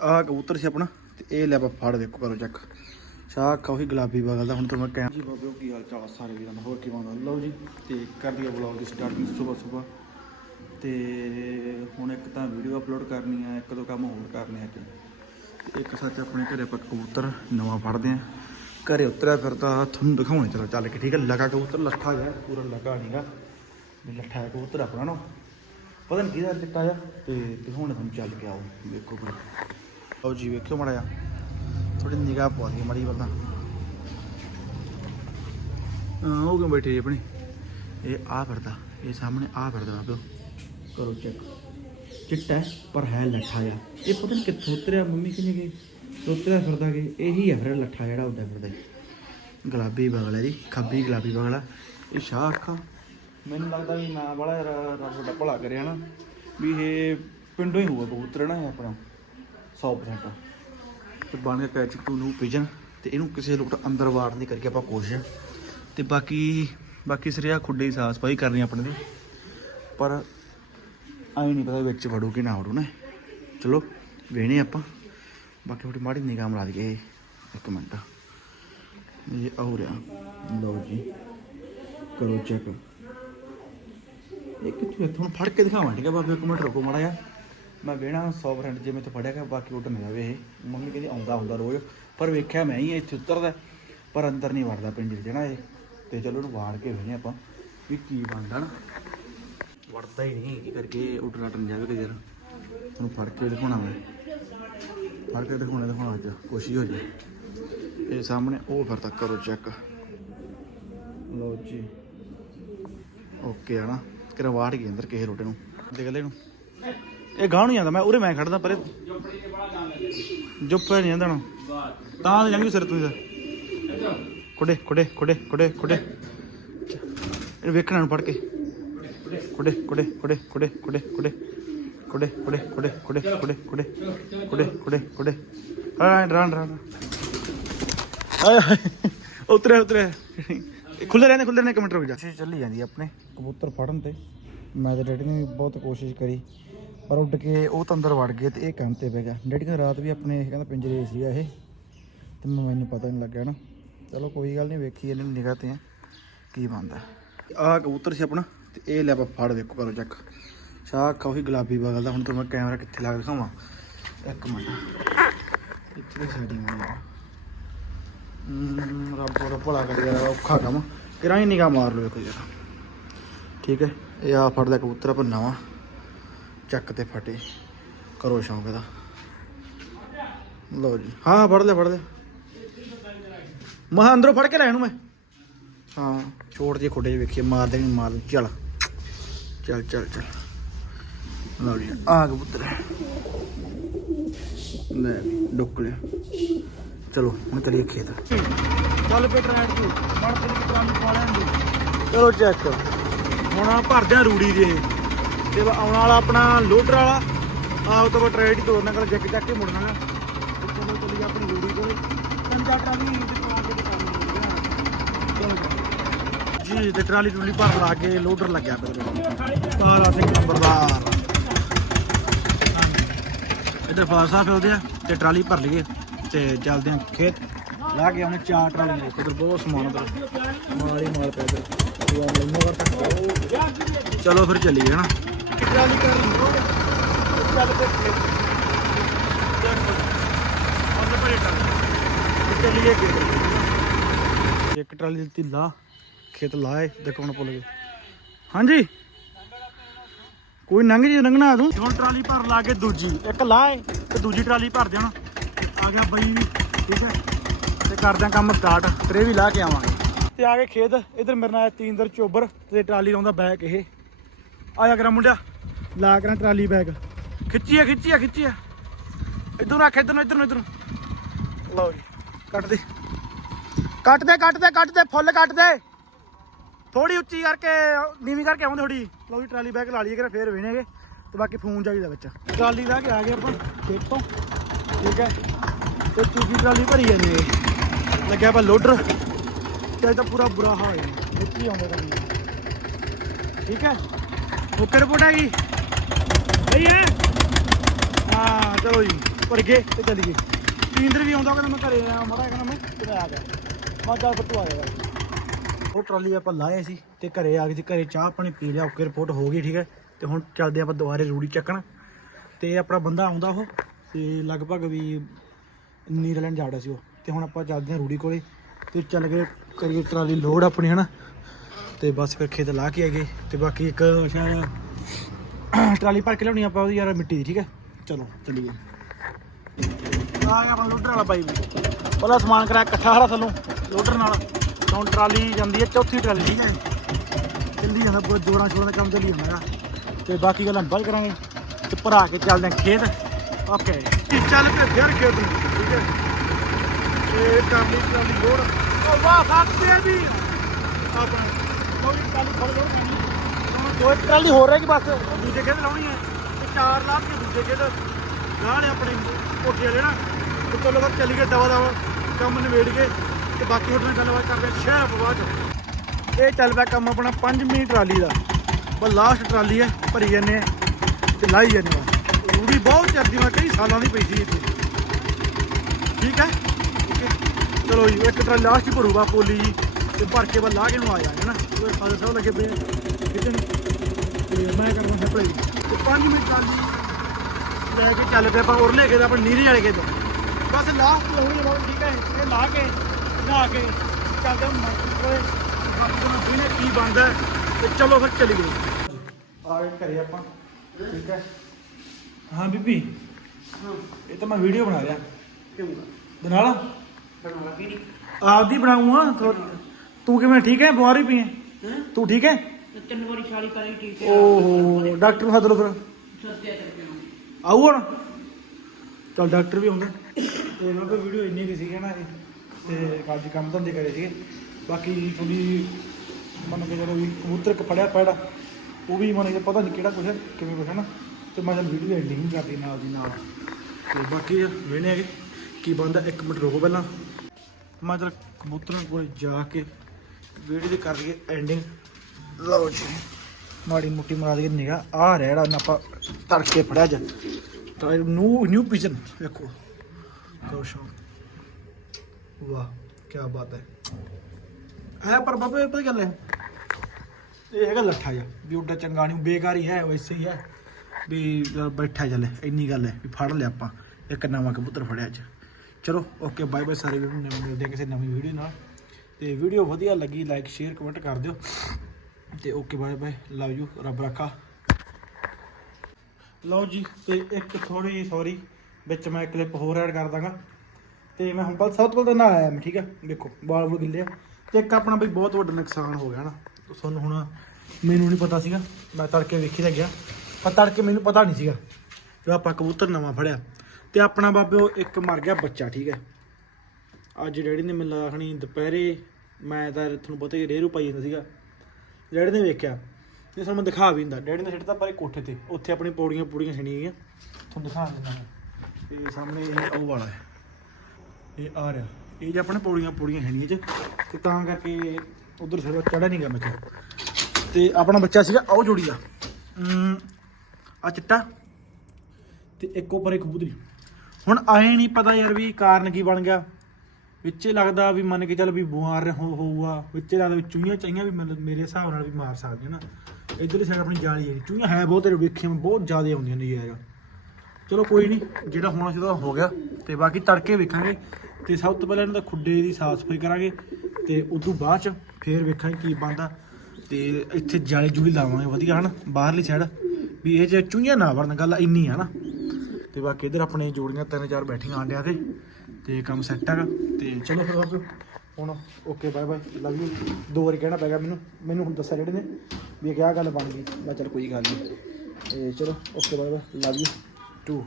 ਆਹ ਕਬੂਤਰ ਸੀ ਆਪਣਾ, ਤੇ ਇਹ ਲੈ ਆਪਾਂ ਫੜ ਵੇਖੋ ਕਰੋ ਚੱਕ। ਸ਼ਾਹ ਉਹੀ ਗੁਲਾਬੀ ਬਗਲ ਦਾ, ਹੁਣ ਤੁਹਾਨੂੰ ਮੈਂ ਕਹਿ ਜੀ ਬਾਬਿਓ ਕੀ ਹਾਲ ਚਾਲ ਸਾਰੇ ਵੀਰਾਂ ਦਾ? ਹੋਰ ਕੀ ਬੰਦਾ ਲਓ ਜੀ, ਤੇ ਕਰ ਦਿਆ ਵਲੌਗ ਦੀ ਸਟਾਰਟਿੰਗ ਸਵੇਰ ਸਵੇਰ। ਤੇ ਹੁਣ ਇੱਕ ਤਾਂ ਵੀਡੀਓ ਅਪਲੋਡ ਕਰਨੀ ਆ, ਇੱਕ ਦੋ ਕੰਮ ਹੋਰ ਕਰਨੇ ਆ ਤੇ ਇੱਕ ਸੱਚ ਆਪਣੇ ਘਰੇ ਆਪਾਂ ਕਬੂਤਰ ਨਵਾਂ ਫੜਦੇ ਆ। ਘਰੇ ਉਤਰਿਆ ਫਿਰ ਤਾਂ ਤੁਹਾਨੂੰ ਦਿਖਾਉਣੇ, ਚਲੋ ਚੱਲ ਕੇ ਠੀਕ ਹੈ ਲਗਾ ਕਬੂਤਰ, ਲੱਠਾ ਗਿਆ, ਪੂਰਾ ਲਗਾ ਨਹੀਂਗਾ ਵੀ ਲੱਠਾ ਹੈ ਕਬੂਤਰ ਆਪਣਾ ਨਾ। ਪਤਾ ਨਹੀਂ ਕਿਹਦਾ ਚਿੱਟਾ ਆ, ਤੇ ਦਿਖਾਉਣੇ ਤੁਹਾਨੂੰ, ਚੱਲ ਕੇ ਆਓ, ਵੇਖੋ ਫਿਰ। ਆਓ ਜੀ ਵੇਖਿਓ ਮੜਾ ਆ ਥੋੜੀ ਨਿਗਾਹ ਪਾ ਲਈ ਮੜੀ ਬੰਦਾ ਉਹ ਕਿਉਂ ਬੈਠੇ ਆਪਣੀ? ਇਹ ਆ ਫਿਰਦਾ, ਇਹ ਸਾਹਮਣੇ ਆ ਫਿਰਦਾ ਬਾਬਿਓ ਕਰੋ ਚੈੱਕ ਚਿੱਟਾ ਪਰ ਹੈ ਲੱਠਾ ਆ ਇਹ ਪਤਾ ਨਹੀਂ ਕਿੱਥੋਂ ਉਤਰਿਆ, ਮੰਮੀ ਕਿਹਨੇ ਕਿ ਉਤਰਿਆ ਫਿਰਦਾ ਕਿ ਇਹੀ ਹੈ ਫਿਰ ਲੱਠਾ ਜਿਹੜਾ ਉੱਡਿਆ ਫਿਰਦਾ ਜੀ। ਗੁਲਾਬੀ ਬਗਲ ਹੈ ਜੀ, ਖੱਬੀ ਗੁਲਾਬੀ ਬਗਲ। ਆ ਇਹ ਸ਼ਾਹ ਅੱਖਾਂ। ਮੈਨੂੰ ਲੱਗਦਾ ਵੀ ਨਾ ਬੜਾ ਰੱਬ ਦਾ ਭਲਾ ਕਰਿਆ ਨਾ ਵੀ ਇਹ ਪਿੰਡੋਂ ਹੀ ਹੋਊਗਾ, ਕਬੂਤਰ ਨਾ ਇਹ ਆਪਣਾ। 100% ਤੇ ਬਣ ਕੇ ਕੈਚ ਟੂ ਨੂੰ ਪਿਜਨ ਤੇ ਇਹਨੂੰ ਕਿਸੇ ਲੋਕ ਅੰਦਰ ਵਾੜਨ ਦੀ ਕਰਕੇ ਆਪਾਂ ਕੋਸ਼ਿਸ਼ ਤੇ ਬਾਕੀ ਬਾਕੀ ਸਰਿਆ ਖੁੱਡੇ ਦੀ ਸਾਫ਼ ਸਫ਼ਾਈ ਕਰਨੀ ਆਪਣੇ ਦੀ। ਪਰ ਆਈ ਨਹੀਂ ਪਤਾ ਵਿੱਚ ਵੜੂ ਕਿ ਨਾ ਵੜੂ ਨਾ। ਚਲੋ ਵੇਣੇ ਆਪਾਂ। ਬਾਕੀ ਥੋੜੀ ਮਾੜੀ ਨਿਗਾਹ ਮਰਾ ਦਈਏ। ਇੱਕ ਮਿੰਟ। ਇਹ ਆਉ ਰਿਹਾ। ਲਓ ਜੀ। ਕਰੋ ਚੈੱਕ ਇਹ ਕਿੱਥੇ ਇੱਥੋਂ ਫੜ ਕੇ ਦਿਖਾਵਾਂ, ਠੀਕ ਹੈ ਬਾਬੇ? ਇੱਕ ਮਿੰਟ ਰੁਕੋ ਮਾੜਾ ਜਿਹਾ। ਮੈਂ ਵੇਣਾ 100% ਜਿਵੇਂ ਤੇ ਫੜਿਆ ਗਿਆ, ਬਾਕੀ ਉੱਡ ਨਹੀਂ ਜਾਵੇ ਇਹ ਮੰਮੀ ਕਹਿੰਦੀ ਆਉਂਦਾ ਹੁੰਦਾ ਰੋਜ਼, ਪਰ ਵੇਖਿਆ ਮੈਂ ਹੀ ਇੱਥੇ ਉਤਰਦਾ ਪਰ ਅੰਦਰ ਨਹੀਂ ਵੜਦਾ ਪਿੰਡ 'ਚ ਜਿਹੜਾ ਇਹ। ਤੇ ਚਲੋ ਇਹਨੂੰ ਵਾੜ ਕੇ ਵੇਖਨੇ ਆਪਾਂ ਵੀ ਕੀ ਬਣਦਾ ਨਾ। ਵੜਦਾ ਹੀ ਨਹੀਂ, ਕੀ ਕਰਕੇ ਉੱਡ ਰੱਟ ਨਹੀਂ ਜਾਵੇ ਕਿਧਰ ਤੁਹਾਨੂੰ ਫੜ ਕੇ ਦਿਖਾਉਣਾ ਮੈਂ। ਫੜ ਕੇ ਦਿਖਾਉਣਾ ਦਿਖਾਉਣਾ ਅੱਜ, ਕੋਸ਼ਿਸ਼ ਹੋ ਜਾਏ ਇਹ ਸਾਹਮਣੇ, ਉਹ ਫਿਰ ਤੱਕ ਕਰੋ ਚੈੱਕ ਲਓ ਜੀ। ਓਕੇ ਆ ਨਾ ਕਿਰਾ ਵਾੜ ਗਈ ਅੰਦਰ ਕਿਸੇ ਰੋਟੇ ਨੂੰ। ਦੇਖ ਲੈ ਇਹਨੂੰ। ਇਹ ਗਾਹ ਨੂੰ ਜਾਂਦਾ ਮੈਂ ਉਰੇ ਮੈਂ ਖੜਦਾ ਪਰੇ ਜੁੱਪੇ ਨਹੀਂ ਜਾਂਦਾ ਨਾ ਤਾਂ ਜਾਂਗੀ ਸਿਰ ਤੂੰ ਕੁੜੇ ਕੁੜੇ ਕੁੜੇ ਕੁੜੇ ਕੁੜੇ ਇਹ ਵੇਖਣਾ ਨੂੰ ਫੜ ਕੇ ਕੁੜੇ ਕੁੜੇ ਕੁੜੇ ਕੁੜੇ ਕੁੜੇ ਕੁੜੇ ਕੁੜੇ ਕੁੜੇ ਕੁੜੇ ਕੁੜੇ ਕੁੜੇ ਕੁੜੇ ਕੁੜੇ ਕੁੜੇ ਕੁੜੇ ਹਾਂ ਰਾਂ ਰਾਂ ਉਤਰੇ ਉਤਰੇ ਇਹ ਖੁੱਲੇ ਰਹਿੰਦੇ ਖੁੱਲੇ ਰਹਿੰਦੇ ਇੱਕ ਮਿੰਟ ਰੁਕ ਜਾ ਚੱਲੀ ਜਾਂਦੀ ਆਪਣੇ ਕਬੂਤਰ ਫੜਨ ਤੇ ਮੈਂ ਤੇ ਡੈਡੀ ਨੇ ਬਹੁਤ ਕੋਸ਼ਿਸ਼ ਕਰੀ ਪਰ ਉੱਡ ਕੇ ਉਹ ਤਾਂ ਅੰਦਰ ਵੜ ਗਏ ਤੇ ਇਹ ਕੰਮ ਤੇ ਪੈ ਗਿਆ। ਡੈਡੀ ਕਹਿੰਦਾ ਰਾਤ ਵੀ ਆਪਣੇ ਇਹ ਕਹਿੰਦਾ ਪਿੰਜਰੇ ਸੀਗਾ ਇਹ। ਤੇ ਮੈਨੂੰ ਪਤਾ ਨਹੀਂ ਲੱਗਿਆ ਨਾ। ਚਲੋ ਕੋਈ ਗੱਲ ਨਹੀਂ, ਵੇਖੀ ਇਹਨੂੰ ਨਿਗਾਹ ਤੇ ਆ, ਕੀ ਬਣਦਾ। ਆਹ ਕਬੂਤਰ ਸੀ ਆਪਣਾ, ਤੇ ਇਹ ਲੈ ਆਪਾਂ ਫੜ ਵੇਖੋ ਕਰੋ ਚੱਕ। ਸ਼ਾਹ ਉਹੀ ਗੁਲਾਬੀ ਬਗਲ ਦਾ ਹੁਣ ਤੁਹਾਨੂੰ ਮੈਂ ਕੈਮਰਾ ਕਿੱਥੇ ਲਾ ਕੇ ਦਿਖਾਵਾਂ? ਇੱਕ ਮਿੰਟ। ਇੱਥੇ ਸੈਟਿੰਗ ਆ ਰੱਬ ਦਾ ਭਲਾ ਕਰੇ, ਯਾਰ ਔਖਾ ਕੰਮ। ਕਿਰਾਂ ਹੀ ਨਿਗਾਹ ਮਾਰ ਲਓ ਇੱਕ ਜਰਾ ਠੀਕ ਹੈ, ਇਹ ਆ ਫੜਦਾ ਕਬੂਤਰ, ਆਪਾਂ ਨਵਾਂ। ਚੱਕ ਤੇ ਫਟੇ। ਕਰੋ ਸ਼ੌਂਕ ਇਹਦਾ। ਲਓ ਜੀ। ਹਾਂ, ਫੜ ਲੈ ਫੜ ਲੈ। ਮੈਂ ਅੰਦਰੋਂ ਫੜ ਕੇ ਲੈ ਇਹਨੂੰ ਮੈਂ। ਹਾਂ ਛੋੜ ਜੇ ਖੋਡੇ ਵੇਖੀਏ ਮਾਰ ਦੇਣੀ ਮਾਰ ਦੇਣੀ। ਚੱਲ। ਚੱਲ ਚੱਲ ਚੱਲ। ਲਓ ਜੀ ਆ ਕਬੂਤਰ ਲੈ ਡੁੱਕ ਲਿਆ। ਚਲੋ, ਹੁਣ ਚਲੀਏ ਖੇਤ। ਚੱਲ ਪੇ ਟਰੈਕ ਤੂੰ ਮੜ ਤੇ ਟਰਾਲੀ ਪਾ ਲੈਂਦੀ ਚਲੋ, ਚੈੱਕ ਹੁਣ ਆ ਭਰਦੇ ਆ ਰੂੜੀ ਦੇ ਤੇ ਆਉਣ ਵਾਲਾ ਆਪਣਾ ਲੋਡਰ ਵਾਲਾ ਆ ਤੋਂ ਟਰੈਕ ਹੀ ਤੋੜਨਾ ਜੱਕ ਚੱਕ ਕੇ ਮੁੜਨਾ ਨਾ ਚਲੋ ਚਲੀ ਆਪਣੀ ਰੂੜੀ ਕੋਲੇ। ਤਿੰਨ ਚਾਰ ਟਰਾਲੀ ਤੇ ਪਾ ਕੇ ਚਲੋ ਜੀ, ਤੇ ਟਰਾਲੀ ਟਰੂਲੀ ਭਰ ਲਾ ਕੇ ਲੋਡਰ ਲੱਗਿਆ ਪਿਆ ਤਾਰਾ ਸਿੰਘ ਨੰਬਰਦਾਰ। ਇਧਰ ਫਾਦਰ ਸਾਹਿਬ ਉਹਦੇ ਆ ਤੇ ਟਰਾਲੀ ਭਰ ਲਈਏ ਤੇ ਚੱਲਦੇ ਆ ਖੇਤ। ਲਾ ਕੇ ਆਉਣੇ ਚਾਰ ਟਰਾਲੀਆਂ ਇਧਰ ਬਹੁਤ ਸਮਾਨ ਉਧਰ। ਮਾਲ ਹੀ ਮਾਲ ਪਿਆ ਇਧਰ। ਚਲੋ ਫਿਰ ਚੱਲੀਏ, ਹਨਾ? ਟਰਾਲੀ ਕਰ ਚੱਲ ਕੇ ਖੇਤ ਉਹਦੇ ਭਰੇ ਟਰਾਲੀ ਚੱਲੀਏ ਖੇਤ ਇੱਕ ਟਰਾਲੀ ਦਿੱਤੀ ਲਾ, ਖੇਤ ਲਾਏ, ਦੇਖੋ ਭੁੱਲ ਗਏ। ਹਾਂਜੀ? ਕੋਈ ਨੰਗ ਜੀ, ਨੰਗਣਾ ਤੂੰ? ਹੁਣ ਟਰਾਲੀ ਭਰ ਲਾ ਕੇ ਦੂਜੀ, ਇੱਕ ਲਾਏ ਤੇ ਦੂਜੀ ਟਰਾਲੀ ਭਰ ਦੇਣਾ। ਆ ਗਿਆ ਬਈ, ਠੀਕ ਹੈ? ਤੇ ਕਰਦੇ ਆ ਕੰਮ ਸਟਾਰਟ ਤਰੇ ਵੀ ਲਾ ਕੇ ਆਵਾਂਗੇ। ਤੇ ਆ ਕੇ ਖੇਤ, ਇਧਰ ਮੇਰੇ ਨਾਲ ਤੀਂਦਰ ਚੋਬਰ, ਤੇ ਟਰਾਲੀ ਲਾਉਂਦਾ ਬੈਕ ਇਹ। ਆ ਜਾ ਕਰਾਂ ਮੁੰਡਿਆ। ਲਾ ਕਰਾਂ ਟਰਾਲੀ ਬੈਗ। ਖਿੱਚੀ ਆ ਖਿੱਚੀ ਆ ਖਿੱਚੀ ਆ ਇਧਰ ਰੱਖ, ਇਧਰ ਨੂੰ ਇਧਰ ਨੂੰ ਇਧਰ। ਨੂੰ ਲਓ ਜੀ, ਕੱਟ ਦੇ। ਕੱਟ ਦੇ ਕੱਟ ਦੇ ਕੱਟ ਦੇ, ਫੁੱਲ ਕੱਟ ਦੇ। ਥੋੜੀ ਉੱਚੀ ਕਰਕੇ, ਨੀਵੀਂ ਕਰਕੇ ਆਉਂਦੇ ਥੋੜੀ ਲਓ ਜੀ, ਟਰਾਲੀ ਬੈਗ ਲਾ ਲਈਏ ਕਿ ਫੇਰ ਵੇਣੇਗੇ। ਤੇ ਬਾਕੀ ਫੋਨ ਚਾਹੀਦਾ ਵਿੱਚ। ਟਰਾਲੀ ਲਾ ਕੇ ਆ ਗਏ ਆਪਾਂ, ਖੇਤੋਂ। ਠੀਕ ਹੈ। ਤੇ ਤੀਜੀ ਟਰਾਲੀ ਭਰੀ ਜਾਂਦੀ ਹੈ। ਲੱਗਿਆ ਆਪਾਂ ਲੋਡਰ। ਤੇ ਤਾਂ ਪੂਰਾ ਬੁਰਾ ਹਾਲ ਹੈ। ਮਿੱਟੀ ਆਉਂਦਾ ਤਾਂ ਠੀਕ ਹੈ। ਓਕੇ ਰਿਪੋਰਟ ਹੈਗੀ। ਸਹੀ ਹੈ। ਹਾਂ ਚਲੋ ਜੀ। ਪਰ ਗਏ ਤੇ ਚੱਲੀਏ ਪੀਂਦਰ ਵੀ ਆਉਂਦਾ ਕਹਿੰਦਾ ਮੈਂ ਘਰੇ ਆਇਆ ਮੜਾ ਕਹਿੰਦਾ ਮੈਂ ਤੇ ਮੈਂ ਆ ਗਿਆ। ਮੈਂ ਚੱਲ ਬੱਤੂ ਆ ਗਿਆ ਉਹ ਟਰਾਲੀ ਆਪਾਂ ਲਾਏ ਸੀ ਤੇ ਘਰੇ ਆ ਗਏ ਸੀ ਘਰੇ ਚਾਹ ਪਾਣੀ ਪੀ ਲਿਆ ਓਕੇ ਰਿਪੋਰਟ ਹੋ ਗਈ ਠੀਕ ਹੈ। ਤੇ ਹੁਣ ਚੱਲਦੇ ਆਪਾਂ ਦੁਬਾਰੇ ਰੂੜੀ ਚੱਕਣ। ਤੇ ਆਪਣਾ ਬੰਦਾ ਆਉਂਦਾ ਉਹ ਤੇ ਲਗਭਗ ਵੀ ਨੀਦਰਲੈਂਡ ਜਾੜਾ ਸੀ ਉਹ। ਤੇ ਹੁਣ ਆਪਾਂ ਚੱਲਦੇ ਹਾਂ ਰੂੜੀ ਕੋਲੇ ਤੇ ਚੱਲ ਗਏ ਕਰੀਏ ਟਰਾਲੀ ਲੋਡ ਆਪਣੀ ਹਨਾ। ਤੇ ਬਸ ਫਿਰ ਖੇਤ ਲਾ ਕੇ ਆ ਗਏ ਤੇ ਬਾਕੀ ਇੱਕ ਸ਼ਾਇਦ ਟਰਾਲੀ ਭਰ ਕੇ ਲਿਆਉਣੀ ਆਪਾਂ ਉਹਦੀ ਯਾਰ ਮਿੱਟੀ ਦੀ, ਠੀਕ ਹੈ? ਚਲੋ, ਚੱਲੀਏ। ਆ ਗਿਆ ਆਪਣਾ ਲੋਡਰ ਵਾਲਾ ਬਾਈ ਵੀ। ਪਹਿਲਾਂ ਸਮਾਨ ਕਰਾ ਇਕੱਠਾ ਹਰਾ ਥੱਲੋਂ, ਲੋਡਰ ਨਾਲ। ਹੁਣ ਟਰਾਲੀ ਜਾਂਦੀ ਹੈ, ਚੌਥੀ ਟਰਾਲੀ, ਠੀਕ ਹੈ? ਚੱਲੀ ਜਾਂਦਾ ਪੂਰਾ ਜੋਰਾਂ ਸ਼ੋਰਾਂ ਦਾ ਕੰਮ ਚੱਲੀ ਜਾਂਦਾ ਤੇ ਬਾਕੀ ਗੱਲਾਂ ਬਾਅਦ ਕਰਾਂਗੇ। ਤੇ ਭਰਾ ਕੇ ਚੱਲਦੇ ਹਾਂ ਖੇਤ। ਓਕੇ। ਚੱਲ ਕੇ ਫਿਰ ਖੇਤ ਨੂੰ, ਠੀਕ ਹੈ? ਇਹ ਟਰਾਲੀ ਟਰਾਲੀ ਲੋਡ ਉਹ ਵਾਹ ਫਾਕਤੇ ਵੀ ਆਪਣਾ ਕੋਈ ਟਰਾਲੀ ਫੜ ਲਓ ਨਹੀਂ ਦੋ ਟਰਾਲੀ ਹੋਰ ਰਹੀ ਕਿ ਬਸ। ਦੂਜੇ ਖੇਤ ਲਾਉਣੀ ਹੈ। ਤੇ ਚਾਰ ਲਾ ਕੇ ਦੂਜੇ ਖੇਤ ਗਾਹ ਨੇ ਆਪਣੇ ਕੋਠੇ ਵਾਲੇ ਨਾ। ਤੇ ਚਲੋ ਬਸ ਚੱਲੀ ਗਏ ਦਵਾ ਦਵਾ। ਕੰਮ ਨਿਬੇੜ ਕੇ ਤੇ ਬਾਕੀ ਤੁਹਾਡੇ ਨਾਲ ਗੱਲਬਾਤ ਕਰਦੇ ਸ਼ਹਿਰ ਬਾਅਦ। ਚ ਇਹ ਚੱਲ ਪਿਆ ਕੰਮ ਆਪਣਾ 5 ਮਿੰਟ ਟਰਾਲੀ ਦਾ। ਪਰ ਲਾਸਟ ਟਰਾਲੀ ਹੈ, ਭਰੀ ਜਾਂਦੇ ਤੇ ਲਾਈ ਜਾਂਦੇ ਹਾਂ। ਰੂੜੀ ਬਹੁਤ ਚਰਦੀ ਮੈਂ ਕਈ ਸਾਲਾਂ ਦੀ ਪਈ ਸੀ ਇੱਥੇ। ਠੀਕ ਹੈ? ਚਲੋ ਜੀ, ਇੱਕ ਟਰਾਲੀ ਲਾਸਟ ਹੀ ਭਰੂਗਾ ਪੋਲੀ ਜੀ। ਤੇ ਭਰ ਕੇ ਬਸ ਲਾ ਕੇ ਨੂੰ ਆ ਜਾਣਾ ਨਾ? ਉਹ ਫਾਦਰ ਸਾਹਿਬ ਲੱਗੇ ਪਏ ਕਿਤੇ ਤੇ ਮੈਂ ਕਰਦਾ ਸਪਲਾਈ ਤੇ 5 ਮਿੰਟ ਟਰਾਲੀ ਲੈ ਕੇ ਚੱਲ ਪਿਆ ਆਪਾਂ ਉਰਲੇ ਕੇ ਆਪਣੇ ਨੀਰੇ ਵਾਲੇ ਕੇ ਤੋਂ ਬਸ ਲਾਸਟ ਲਾਉਣੀ ਹੈ ਬਹੁਤ ਠੀਕ ਹੈ ਇਹ? ਲਾ ਕੇ ਨਹਾ ਕੇ ਚੱਲਦੇ ਹਾਂ ਮਾਰਕੀਟ ਕੋਲੇ। ਬਾਕੀ ਨੂੰ ਦਿਨੇ ਕੀ ਬੰਦਾ ਤੇ ਚਲੋ ਫਿਰ ਚੱਲੀਏ। ਆ ਗਏ ਘਰੇ ਆਪਾਂ ਠੀਕ ਹੈ ਹਾਂ ਬੀਬੀ ਇਹ ਤਾਂ ਮੈਂ ਵੀਡੀਓ ਬਣਾ ਰਿਹਾ। ਬਣਾ ਲਾ। ਆਪਦੀ ਬਣਾਉਂਗਾ ਤੂੰ ਕਿਵੇਂ ਠੀਕ ਹੈ? ਬਿਮਾਰੀ ਪਈ ਹੈ? ਤੂੰ ਠੀਕ ਹੈ? ਤਿੰਨ ਵਾਰੀ ਛਾਲੀ ਕਰੀ ਠੀਕ ਓਹੋ ਡਾਕਟਰ ਨੂੰ ਲਓ ਫਿਰ। ਸੱਤਿਆ ਕਰਕੇ ਆਊ ਹੁਣ? ਚਲ ਡਾਕਟਰ ਵੀ ਆਉਂਦਾ। ਤੇ ਮੈਂ ਕਿਹਾ ਵੀਡੀਓ ਇੰਨੀ ਕੀ ਸੀਗੀ ਨਾ ਇਹ ਤੇ ਅੱਜ ਕੰਮ ਧੰਦੇ ਕਰੇ ਸੀਗੇ। ਬਾਕੀ ਥੋੜੀ ਮੰਨ ਕੇ ਚਲੋ ਵੀ ਕਬੂਤਰ ਇੱਕ ਫੜਿਆ ਪੈੜਾ ਉਹ ਵੀ ਮੰਨ ਕੇ ਪਤਾ ਨਹੀਂ ਕਿਹੜਾ ਕੁਛ ਹੈ ਕਿਵੇਂ ਕੁਛ ਹੈ ਨਾ। ਤੇ ਮੈਂ ਜਦ ਵੀਡੀਓ ਐਂਡਿੰਗ ਕਰਦੀ ਨਾਲ ਦੀ ਨਾਲ। ਤੇ ਬਾਕੀ ਵੇਣੇ ਹੈਗੇ ਕੀ ਬੰਦਾ ਇੱਕ ਮਿੰਟ ਰੁਕੋ ਪਹਿਲਾਂ। ਮੈਂ ਜਦ ਕਬੂਤਰਾਂ ਕੋਲ ਜਾ ਕੇ ਵੀਡੀਓ ਦੀ ਕਰ ਲਈਏ ਐਂਡਿੰਗ। ਲਓ ਜੀ, ਮਾੜੀ ਮੁੱਟੀ ਮਾਰ ਕੇ ਨਿਗਾ ਆ ਰਿਹਾ ਜਿਹੜਾ ਆਪਾਂ ਤੜਕੇ ਫੜਿਆ ਅੱਜ। ਤਾਂ ਨਿਊ ਨਿਊ ਪਿਜਨ ਵੇਖੋ। ਕਰੋ ਸ਼ੋ ਵਾਹ ਕੀ ਬਾਤ ਹੈ। ਹੈ ਪਰ ਬਾਬੇ, ਪਤਾ ਗੱਲ ਹੈ? ਇਹ ਹੈਗਾ ਲੱਠਾ ਜਿਹਾ। ਵੀ ਉੱਡਾ ਚੰਗਾ ਨਹੀਂ ਬੇਕਾਰ ਹੀ ਹੈ ਵੈਸੇ ਹੀ ਹੈ। ਵੀ ਬੈਠਾ ਚੱਲੇ, ਇੰਨੀ ਗੱਲ ਹੈ ਵੀ ਫੜ ਲਿਆ ਆਪਾਂ। ਇੱਕ ਨਵਾਂ ਕਬੂਤਰ ਫੜਿਆ ਅੱਜ। ਚਲੋ, ਓਕੇ, ਬਾਏ ਬਾਏ ਸਾਰੇ ਵੀਡੀਓ ਮਿਲਦੇ ਹਾਂ ਕਿਸੇ ਨਵੀਂ ਵੀਡੀਓ ਨਾਲ। ਤੇ ਵੀਡੀਓ ਵਧੀਆ ਲੱਗੀ ਲਾਈਕ ਸ਼ੇਅਰ ਕਮੈਂਟ ਕਰ ਦਿਓ। ਤੇ okay bye bye love you ਰੱਬ ਰੱਖਾ। ਲਓ ਜੀ, ਤੇ ਇੱਕ ਥੋੜੀ ਸੌਰੀ ਵਿੱਚ ਮੈਂ ਕਲਿੱਪ ਹੋਰ ਐਡ ਕਰ ਦਾਂਗਾ। ਤੇ ਮੈਂ ਹੁਣ ਕੱਲ ਸਭ ਤੋਂ ਪਹਿਲਾਂ ਨਾ ਆਇਆ ਮੈਂ, ਠੀਕ ਆ? ਦੇਖੋ, ਵਾਲ ਵੁਲ ਗਿੱਲੇ ਆ। ਤੇ ਇੱਕ ਆਪਣਾ ਬਈ ਬਹੁਤ ਵੱਡਾ ਨੁਕਸਾਨ ਹੋ ਗਿਆ ਨਾ। ਤੁਹਾਨੂੰ ਹੁਣ ਮੈਨੂੰ ਨਹੀਂ ਪਤਾ ਸੀਗਾ। ਮੈਂ ਤੜਕੇ ਵੇਖੀ ਤਾਂ ਗਿਆ। ਪਰ ਤੜਕੇ ਮੈਨੂੰ ਪਤਾ ਨਹੀਂ ਸੀਗਾ ਜਦੋਂ ਆਪਾਂ ਕਬੂਤਰ ਨਵਾਂ ਫੜਿਆ। ਤੇ ਆਪਣਾ ਬਾਬੇ ਇੱਕ ਮਰ ਗਿਆ ਬੱਚਾ, ਠੀਕ ਹੈ ਅੱਜ ਡੈਡੀ ਨੇ ਮੈਨੂੰ ਆਖਣੀ, ਦੁਪਹਿਰੇ ਮੈਂ ਤਾਂ ਤੁਹਾਨੂੰ ਪਤਾ ਹੀ ਰੇਰੂ ਪਾਈ ਜਾਂਦਾ ਸੀਗਾ। ਡੈਡੀ ਨੇ ਵੇਖਿਆ। ਤੇ ਸਾਨੂੰ ਦਿਖਾ ਵੀ ਦਿੰਦਾ। ਡੈਡੀ ਨੇ ਸਿੱਟਤਾ ਪਰੇ ਕੋਠੇ ਤੇ। ਉੱਥੇ ਆਪਣੀ ਪੌੜੀਆਂ ਪੂੜੀਆਂ ਛਣੀ ਗਈਆਂ। ਤੁਹਾਨੂੰ ਦਿਖਾ ਦਿੰਦਾ ਮੈਂ। ਤੇ ਸਾਹਮਣੇ ਇਹ ਉਹ ਵਾਲਾ ਹੈ। ਇਹ ਆ ਰਿਹਾ। ਇਹ ਜੇ ਆਪਣੇ ਪੌੜੀਆਂ ਪੌੜੀਆਂ ਹੈਣੀਆਂ ਚ ਤੇ ਤਾਂ ਕਰਕੇ ਉਧਰ ਸਿਰ ਚੜਾ ਨਹੀਂ ਗਿਆ ਮੈਂ ਤੇ ਆਪਣਾ ਬੱਚਾ ਸੀਗਾ ਉਹ ਜੋੜੀ ਦਾ। ਆ ਚਿੱਟਾ ਤੇ ਇੱਕ ਉੱਪਰ ਇੱਕ ਕਬੂਤਰੀ ਹੁਣ ਆਏ ਨਹੀਂ ਪਤਾ ਯਾਰ ਵੀ ਕਾਰਨ ਕੀ ਬਣ ਗਿਆ। ਵਿੱਚੇ ਲੱਗਦਾ ਵੀ ਮੰਨ ਕੇ ਚੱਲ ਵੀ ਬਿਮਾਰ ਹੋ, ਹੋਊਗਾ, ਵਿੱਚੇ ਲੱਗਦਾ ਵੀ ਚੂਹੀਆਂ ਚਾਹੀਆਂ ਵੀ ਮਤਲਬ ਮੇਰੇ ਹਿਸਾਬ ਨਾਲ ਵੀ ਮਾਰ ਸਕਦੀਆਂ ਨਾ। ਇਧਰਲੀ ਸਾਈਡ ਆਪਣੀ ਜਾਲੀ ਹੈ ਚੂਹੀਆਂ ਹੈ ਬਹੁਤ ਵੇਖੀਆਂ ਮੈਂ ਬਹੁਤ ਜ਼ਿਆਦਾ ਆਉਂਦੀਆਂ ਨੇ ਯਾਰ। ਚਲੋ ਕੋਈ ਨਹੀਂ ਜਿਹੜਾ ਹੋਣਾ ਸੀ ਉਹ ਹੋ ਗਿਆ, ਤੇ ਬਾਕੀ ਤੜਕੇ ਵੇਖਾਂਗੇ। ਤੇ ਸਭ ਤੋਂ ਪਹਿਲਾਂ ਇਹਨਾਂ ਦਾ ਖੁੱਡੇ ਦੀ ਸਾਫ਼ ਸਫ਼ਾਈ ਕਰਾਂਗੇ, ਤੇ ਉਦੋਂ ਬਾਅਦ ਚ ਫੇਰ ਵੇਖਾਂਗੇ ਕੀ ਬਣਦਾ। ਤੇ ਇੱਥੇ ਜਾਲੀ ਜੁਲੀ ਲਾਵਾਂਗੇ, ਵਧੀਆ, ਹਨ? ਬਾਹਰਲੀ ਸਾਈਡ ਵੀ ਇਹ ਜੇ ਚੂਹੀਆਂ ਨਾ ਵੜਨ ਗੱਲ ਇੰਨੀ ਆ ਨਾ। ਤੇ ਬਾਕੀ ਇਧਰ ਆਪਣੇ ਜੋੜੀਆਂ ਤਿੰਨ ਚਾਰ ਬੈਠੀਆਂ ਆਂਡਿਆਂ ਤੇ। ਤੇ ਕੰਮ ਸੈੱਟ ਹੈਗਾ ਤੇ ਚਲੋ ਫਿਰ ਬਸ ਹੁਣ okay bye bye love you ਦੋ ਵਾਰੀ ਕਹਿਣਾ ਪੈਗਾ ਮੈਨੂੰ ਮੈਨੂੰ ਹੁਣ ਦੱਸਿਆ ਜਿਹੜੇ ਨੇ ਵੀ ਇਹ ਕਿਆ ਗੱਲ ਬਣ ਗਈ। ਮੈਂ ਚਲ ਕੋਈ ਗੱਲ ਨਹੀਂ ਤੇ ਚਲੋ okay bye bye love you too